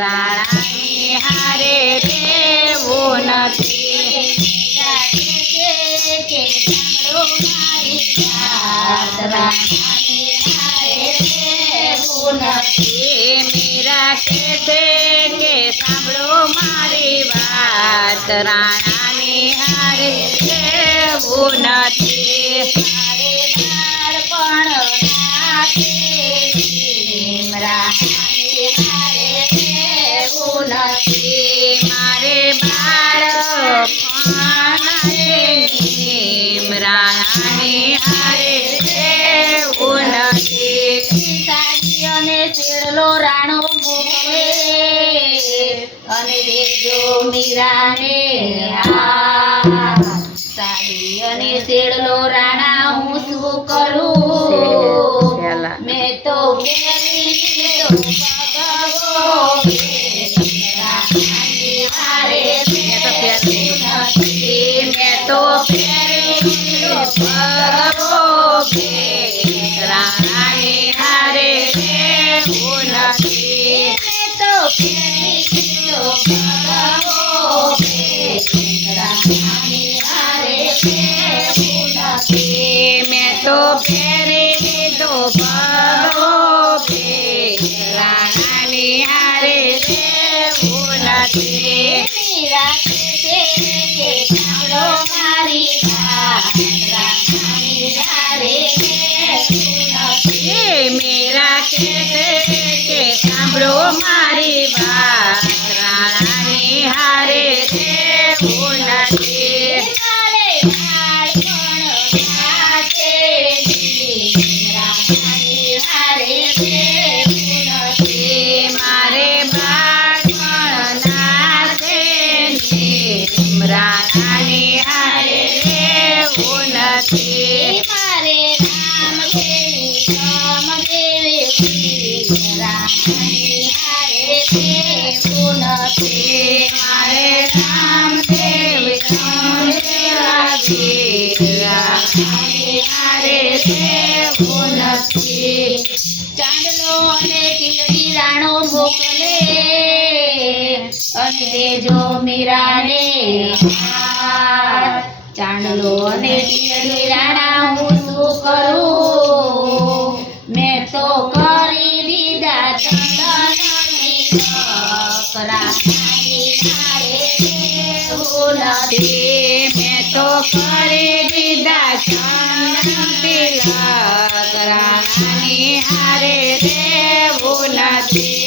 રાણાની હારે રેવું નથી કે સાંભળો મારી વાત રાણાની હારે રહેવું નથી. મીરા કે છે કે સાંભળો રેવું નથી અને દેજો મીરાને હાથ. સાડી અને શેરલો રાણા હું શું કરું. મેં તો. મેં તો હારે નથી તો મીરા વાત. રાણાની હારે છે રેવું નથી અને દેજો મીરાને હાથ. ચાંદલો અને કિલડી રાણા હું શું કરું મેં તો કરી દીધા ચંદનની રાણાની હારે રહેવું નથી. મેં તો કરી દીધા ચંદન તિલક રાણાની હારે રેવું નથી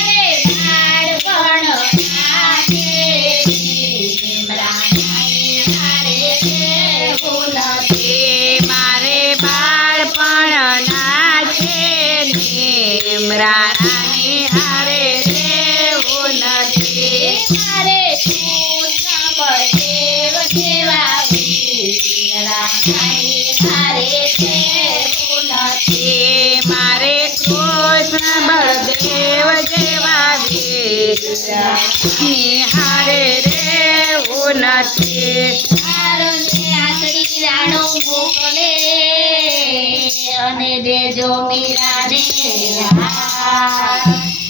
બળદેવ જેવા વીરની હારે રેવું નથી અને દેજો મીરાને હાથ.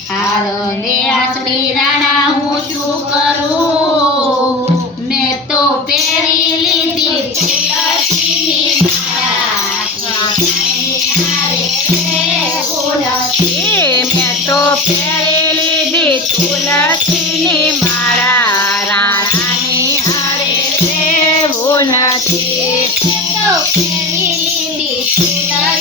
હારોને આંતરી રાણા હું શું કરું મેં તો પહેરી લીધી નથી. મેં તો પહેરી લીધી તુલસીની માળા રાણાની હારે રેવું નથી તો પહેરી લીધી તુલસીની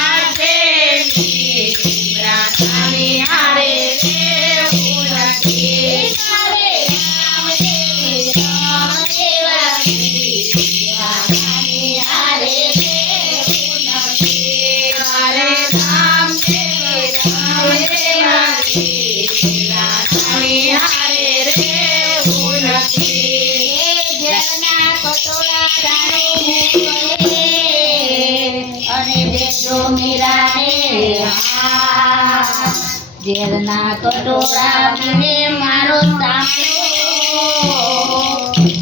જેલના કટોરા પીને મારો સારો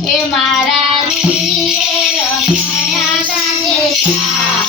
એ મારા રૂપિયે રમ્યા ના દેતા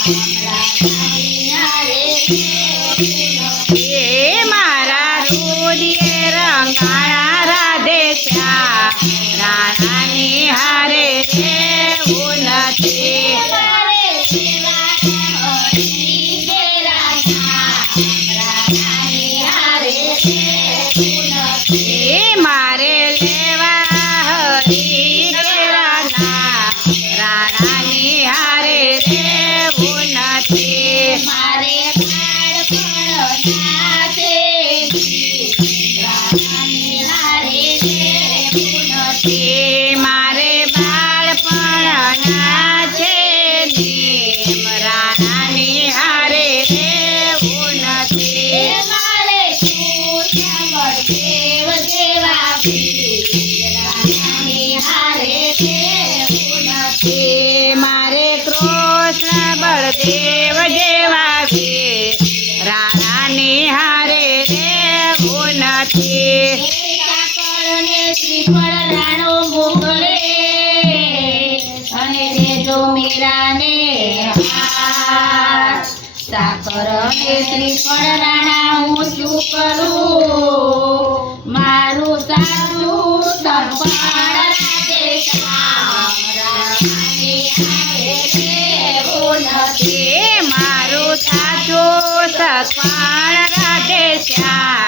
જો મીરાને સાકર અને શ્રીફળ રાણા હું શું કરું? મારું સાસું સરપાળ રાજે કામ રાણી મારું સાસું સરપાળ રાજે શ્યામ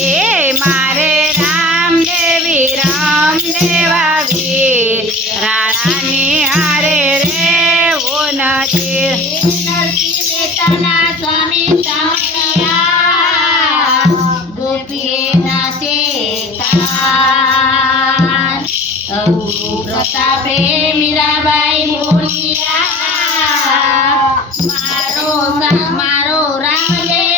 એ મારે રામદેવી રામદેવા વીર રાણાની હારે રેવું નથી પ્રતાપે મીરાબાઈ બોલ્યા મારો સા- મારો રામદેવે ચાલ્યો હાથ રાણાને દેવો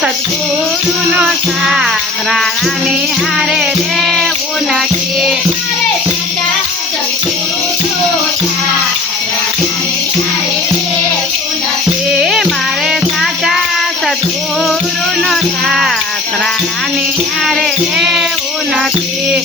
સદગુરુનો સાથ રાણાની હારે દેવું નથી. મારે સાચા સદગુરુનો સાથ રાણાની હારે રેવું નથી.